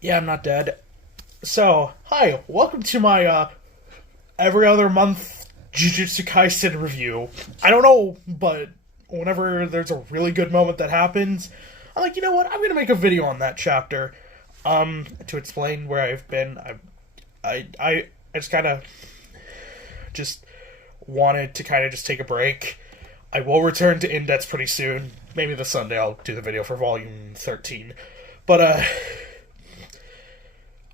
Yeah, I'm not dead. So, hi, welcome to my every other month Jujutsu Kaisen review. I don't know, but whenever there's a really good moment that happens, I'm like, you know what? I'm gonna make a video on that chapter, to explain where I've been. I just kind of just wanted to kind of just take a break. I will return to Index pretty soon. Maybe this Sunday I'll do the video for Volume 13. But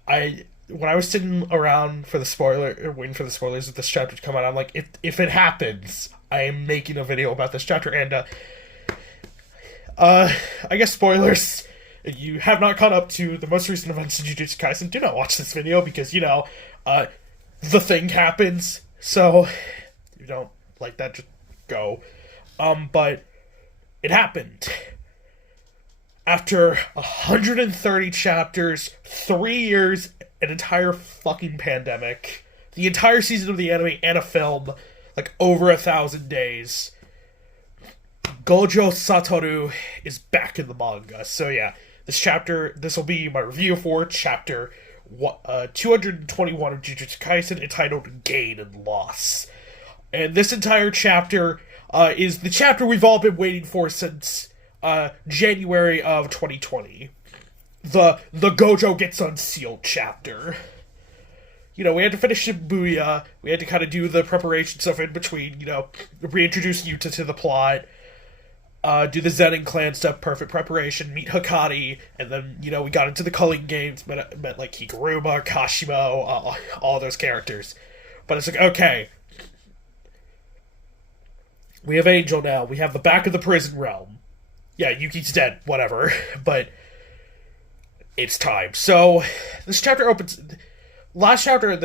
when I was sitting around for the waiting for the spoilers of this chapter to come out, I'm like, if it happens, I am making a video about this chapter. And I guess spoilers. If you have not caught up to the most recent events in Jujutsu Kaisen, do not watch this video because the thing happens. So if you don't like that, just go. But it happened. After 130 chapters, 3 years, an entire fucking pandemic, the entire season of the anime and a film, like over 1,000 days, Gojo Satoru is back in the manga. So yeah, this will be my review for chapter 221 of Jujutsu Kaisen, entitled Gain and Loss. And this entire chapter is the chapter we've all been waiting for since January of 2020. The Gojo gets unsealed chapter. We had to finish Shibuya. We had to kind of do the preparation stuff in between. Reintroduce Yuta to the plot. Do the Zenin clan stuff, perfect preparation. Meet Hikari, and then we got into the culling games. Met like Higuruma, Kashimo, all those characters. But it's like, okay, we have Angel now. We have the back of the prison realm. Yeah, Yuki's dead, whatever, but it's time. So, this chapter opens... Last chapter was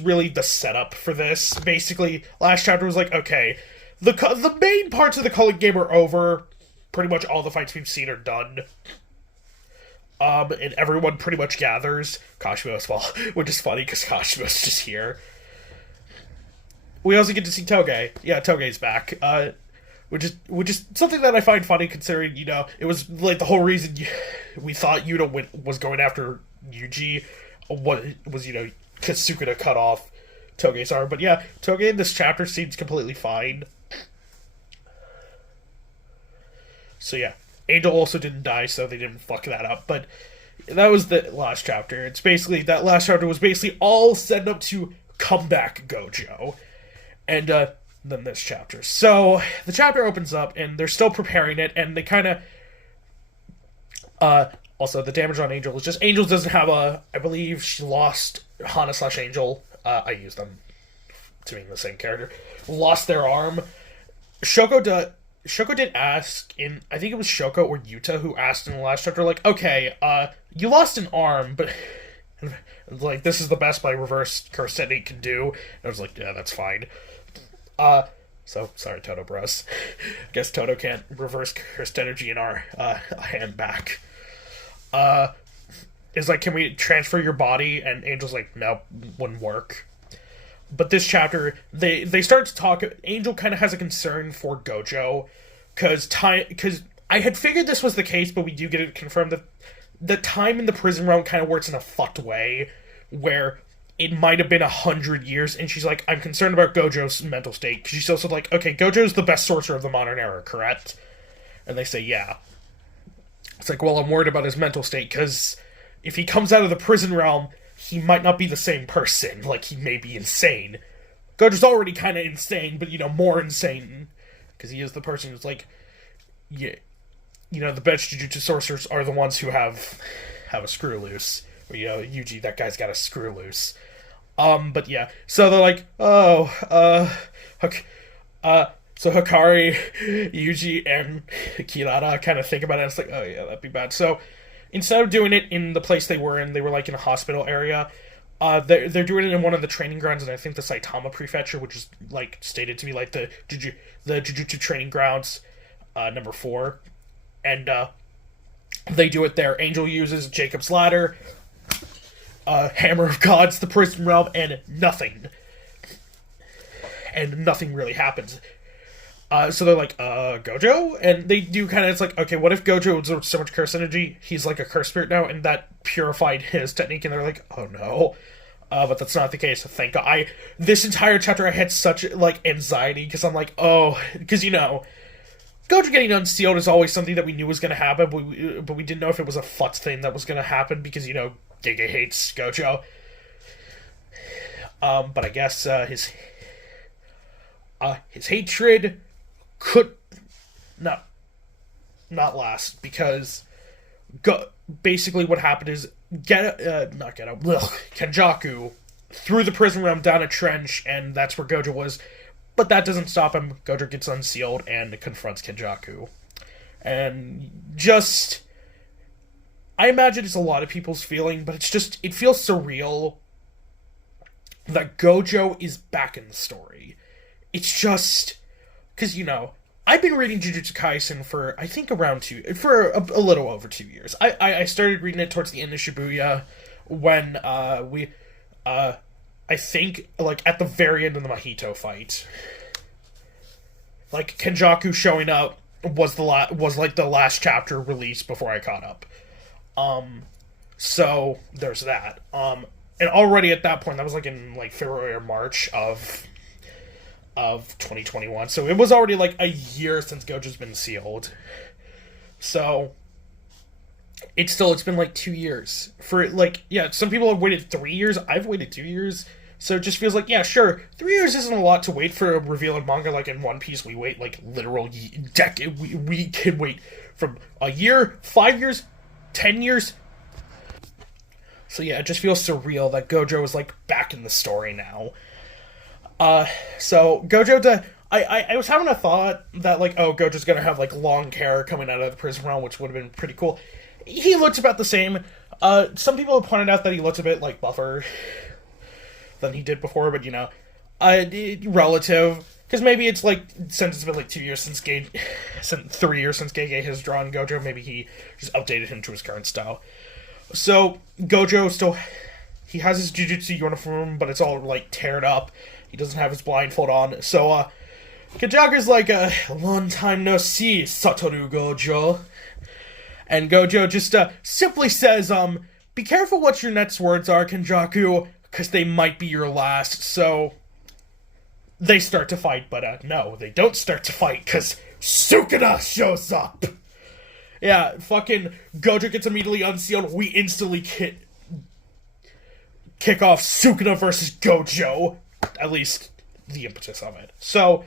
really the setup for this. Basically, last chapter was like, okay, the main parts of the culling game are over. Pretty much all the fights we've seen are done. And everyone pretty much gathers. Kashimo as well, which is funny, because Kashimo's just here. We also get to see Toge. Yeah, Toge's back. Which is something that I find funny, considering, it was like the whole reason we thought Yuta was going after Yuji was, Katsuka to cut off Toge's arm. But yeah, Toge in this chapter seems completely fine. So yeah, Angel also didn't die, so they didn't fuck that up. But that was the last chapter. That last chapter was basically all set up to comeback Gojo. And, than this chapter. So, the chapter opens up, and they're still preparing it, and they kind of... also, the damage on Angel is just... Angel doesn't have I believe she lost... Hana/Angel. I use them to mean the same character. Lost their arm. Shoko did ask in... I think it was Shoko or Yuta who asked in the last chapter, like, okay, you lost an arm, but... like, this is the best my reverse curse technique can do. And I was like, yeah, that's fine. So, sorry, Toto bros. Guess Toto can't reverse cursed energy in our, hand back. Is like, can we transfer your body? And Angel's like, no, wouldn't work. But this chapter, they start to talk. Angel kind of has a concern for Gojo, because I had figured this was the case, but we do get it confirmed that the time in the prison realm kind of works in a fucked way, where it might have been 100 years, and she's like, I'm concerned about Gojo's mental state, because she's also like, okay, Gojo's the best sorcerer of the modern era, correct? And they say, yeah. It's like, well, I'm worried about his mental state, because if he comes out of the prison realm, he might not be the same person. Like, he may be insane. Gojo's already kind of insane, but, more insane, because he is the person who's like, yeah, the best Jujutsu sorcerers are the ones who have a screw loose. Or, Yuji, that guy's got a screw loose. But yeah, so they're like, so Hikari, Yuji, and Kirara kind of think about it, and it's like, oh yeah, that'd be bad. So, instead of doing it in the place they were in, they were like in a hospital area, they're doing it in one of the training grounds, and I think the Saitama Prefecture, which is, like, stated to be, like, the Jujutsu training grounds, number 4, and, they do it there. Angel uses Jacob's Ladder, Hammer of Gods, the prison realm, and nothing. And nothing really happens. So they're like, Gojo? And they do kind of, it's like, okay, what if Gojo absorbed so much curse energy, he's like a curse spirit now, and that purified his technique, and they're like, oh no. But that's not the case, thank God. This entire chapter, I had such, like, anxiety, because I'm like, oh, because, Gojo getting unsealed is always something that we knew was going to happen, but we didn't know if it was a futz thing that was going to happen, because, Gege hates Gojo. But I guess, his hatred could not last, because basically what happened is Kenjaku threw the prison realm down a trench, and that's where Gojo was, but that doesn't stop him. Gojo gets unsealed and confronts Kenjaku, and just, I imagine it's a lot of people's feeling, but it feels surreal that Gojo is back in the story. It's just, because, I've been reading Jujutsu Kaisen for, I think, for a little over 2 years. I started reading it towards the end of Shibuya, when, I think, like, at the very end of the Mahito fight. Like, Kenjaku showing up was the last chapter released before I caught up. So, there's that. And already at that point, that was, like, in, like, February or March of 2021, so it was already like a year since Gojo's been sealed. So it's been like 2 years for, like, yeah, some people have waited 3 years. I've waited 2 years, so it just feels like, yeah, sure, 3 years isn't a lot to wait for a reveal in manga. Like in One Piece, we wait like literal decade. We can wait from a year, 5 years, 10 years. So yeah, it just feels surreal that Gojo is like back in the story now. So Gojo, I was having a thought that, like, oh, Gojo's gonna have, like, long hair coming out of the prison realm, which would have been pretty cool. He looks about the same. Some people have pointed out that he looks a bit, like, buffer than he did before, but, relative. Because maybe it's, like, since it's been, like, 3 years since Gege has drawn Gojo, maybe he just updated him to his current style. So, Gojo still, he has his Jujutsu uniform, but it's all, like, teared up. He doesn't have his blindfold on. So, Kenjaku's like, long time no see, Satoru Gojo. And Gojo just, simply says, be careful what your next words are, Kenjaku, because they might be your last. So, they start to fight, but, no, they don't start to fight, because Sukuna shows up. Yeah, fucking Gojo gets immediately unsealed. We instantly kick off Sukuna versus Gojo. At least the impetus of it. So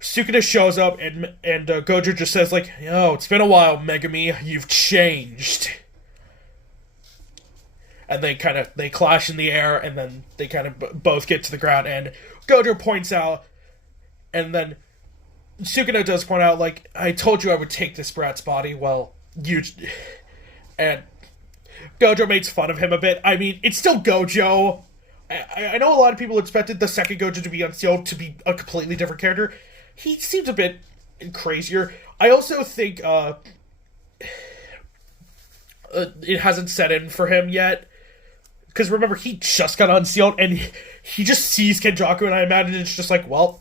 Sukuna shows up, and Gojo just says, like, yo, it's been a while, Megami, you've changed. And they clash in the air, and then they kind of both get to the ground, and Gojo points out, and then Sukuna does point out, like, I told you I would take this brat's body. Well, and Gojo makes fun of him a bit. I mean, it's still Gojo. I know a lot of people expected the second Gojo to be unsealed to be a completely different character. He seems a bit crazier. I also think it hasn't set in for him yet. Because remember, he just got unsealed, and he just sees Kenjaku, and I imagine it's just like, well,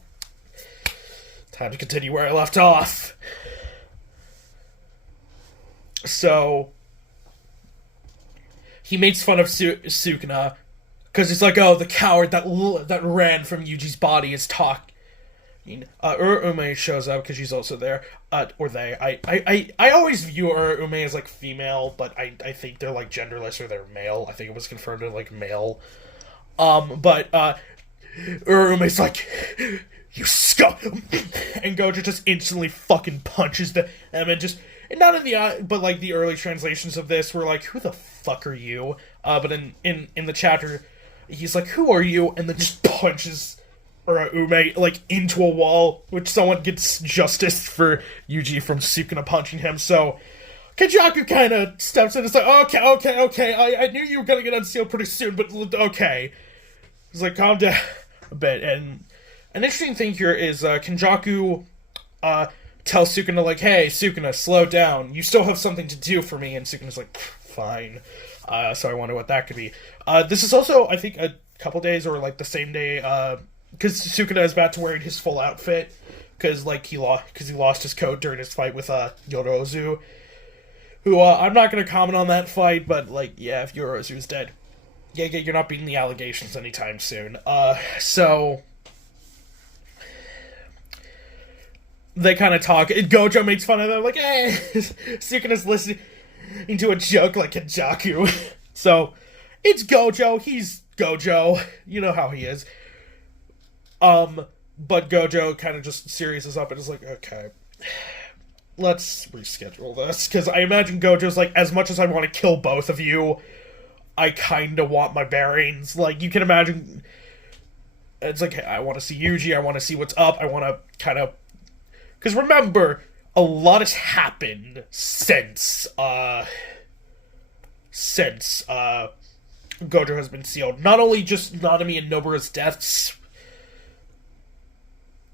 time to continue where I left off. So he makes fun of Sukuna, because it's like, oh, the coward that ran from Yuji's body is talking. Urume shows up, because she's also there. Or they. I always view Urume as, like, female, but I think they're, like, genderless, or they're male. I think it was confirmed as, like, male. But Urume's like, you scum! And Gojo just instantly fucking punches them, and just... And not in the but, like, the early translations of this were like, who the fuck are you? But in the chapter... He's like, who are you? And then just punches Urume, like, into a wall, which someone gets justice for Yuji from Sukuna punching him. So, Kenjaku kind of steps in and is like, okay, I knew you were going to get unsealed pretty soon, but okay. He's like, calm down a bit. And an interesting thing here is Kenjaku tells Sukuna, like, hey, Sukuna, slow down. You still have something to do for me. And Sukuna's like, fine. So I wonder what that could be. This is also, I think, a couple days or, like, the same day, because Sukuna is back to wearing his full outfit, because like he lost his coat during his fight with Yorozu, who I'm not gonna comment on that fight, but like yeah, if Yorozu is dead, yeah, you're not beating the allegations anytime soon. So they kind of talk. Gojo makes fun of them, like, hey, Sukuna's listening to a joke like Kenjaku. So it's Gojo. He's Gojo. You know how he is. But Gojo kind of just seriouses up and is like, okay, let's reschedule this. Because I imagine Gojo's like, as much as I want to kill both of you, I kind of want my bearings. Like, you can imagine, it's like, hey, I want to see Yuji, I want to see what's up, I want to kind of... Because remember, a lot has happened since Gojo has been sealed. Not only just Nanami and Nobura's deaths,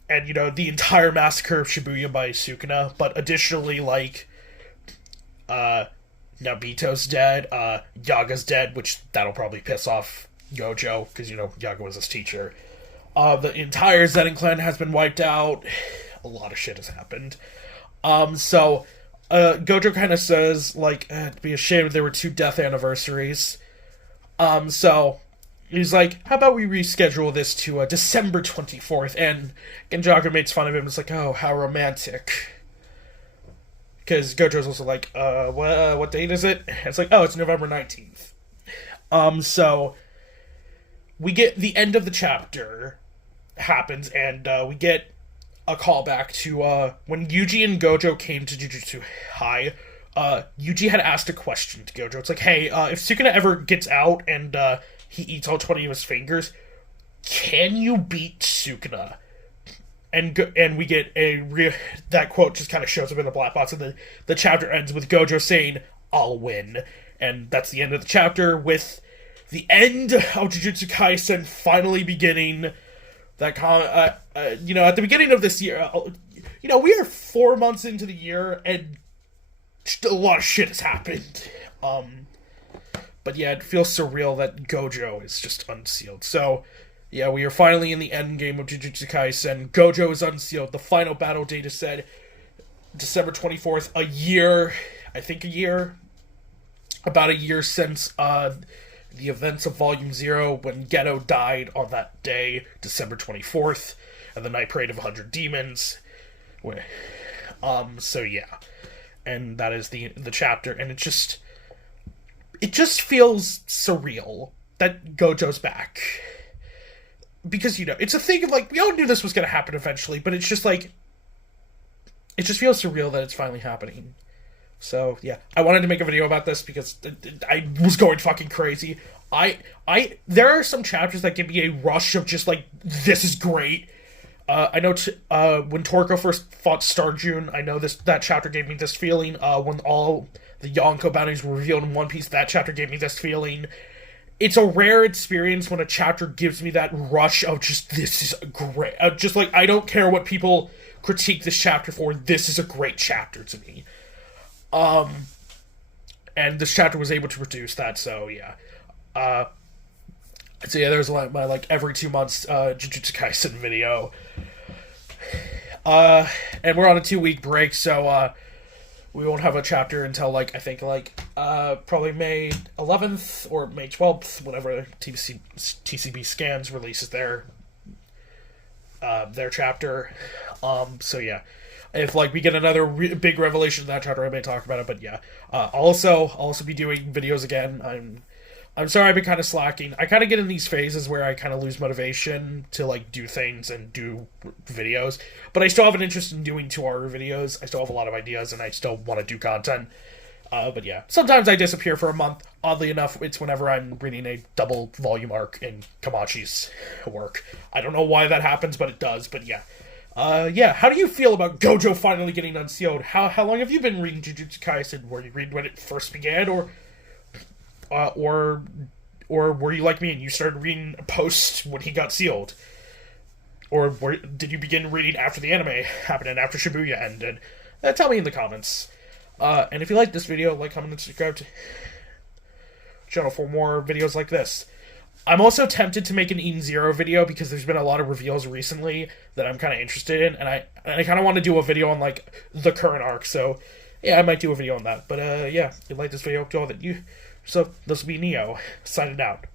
and, you know, the entire massacre of Shibuya by Sukuna, but additionally, like, Nabito's dead, Yaga's dead, which that'll probably piss off Gojo, because, you know, Yaga was his teacher. The entire Zenin clan has been wiped out. A lot of shit has happened. So, Gojo kind of says, like, it'd be a shame if there were 2 death anniversaries. So, he's like, how about we reschedule this to December 24th? And Genjaku makes fun of him. It's like, oh, how romantic. Because Gojo's also like, what date is it? And it's like, oh, it's November 19th. So, we get the end of the chapter happens, and we get a callback to when Yuji and Gojo came to Jujutsu High. Yuji had asked a question to Gojo. It's like, hey, if Sukuna ever gets out and he eats all 20 of his fingers, can you beat Sukuna? And we get that quote just kind of shows up in the black box, and the chapter ends with Gojo saying, I'll win. And that's the end of the chapter, with the end of Jujutsu Kaisen finally beginning. That you know, at the beginning of this year, you know, we are 4 months into the year, and a lot of shit has happened. But yeah, it feels surreal that Gojo is just unsealed. So, yeah, we are finally in the end game of Jujutsu Kaisen. Gojo is unsealed. The final battle date is said December 24th. A year, about a year since the events of Volume 0, when Geto died on that day, December 24th, and the Night Parade of 100 Demons. So yeah. And that is the chapter, and it just feels surreal that Gojo's back. Because, you know, it's a thing of, like, we all knew this was going to happen eventually, but it's just, like, it just feels surreal that it's finally happening. So, yeah, I wanted to make a video about this because I was going fucking crazy. There are some chapters that give me a rush of just, like, this is great. I know when Toriko first fought Starjun, I know that chapter gave me this feeling. When all the Yonko bounties were revealed in One Piece, that chapter gave me this feeling. It's a rare experience when a chapter gives me that rush of just, this is great. Just, like, I don't care what people critique this chapter for, this is a great chapter to me. And this chapter was able to produce that, so yeah. So yeah, there's my, like, every 2 months, Jujutsu Kaisen video. And we're on a 2-week break, so, we won't have a chapter until, like, I think, like, probably May 11th or May 12th, whenever TCB Scans releases their chapter. So yeah. If, like, we get another big revelation in that chapter, I may talk about it, but yeah. I'll also be doing videos again. I'm sorry I've been kind of slacking. I kind of get in these phases where I kind of lose motivation to, like, do things and do videos. But I still have an interest in doing 2-hour videos. I still have a lot of ideas, and I still want to do content. But yeah, sometimes I disappear for a month. Oddly enough, it's whenever I'm reading a double volume arc in Kamachi's work. I don't know why that happens, but it does. But yeah. Yeah, how do you feel about Gojo finally getting unsealed? How long have you been reading Jujutsu Kaisen? Were you reading when it first began, or were you like me and you started reading post when he got sealed? Or did you begin reading after the anime happened and after Shibuya ended? Tell me in the comments. And if you like this video, like, comment, and subscribe to the channel for more videos like this. I'm also tempted to make an Eden Zero video because there's been a lot of reveals recently that I'm kind of interested in, and I kind of want to do a video on like the current arc. So yeah, I might do a video on that. But yeah, if you like this video, do all that you. So this will be Neo signing out.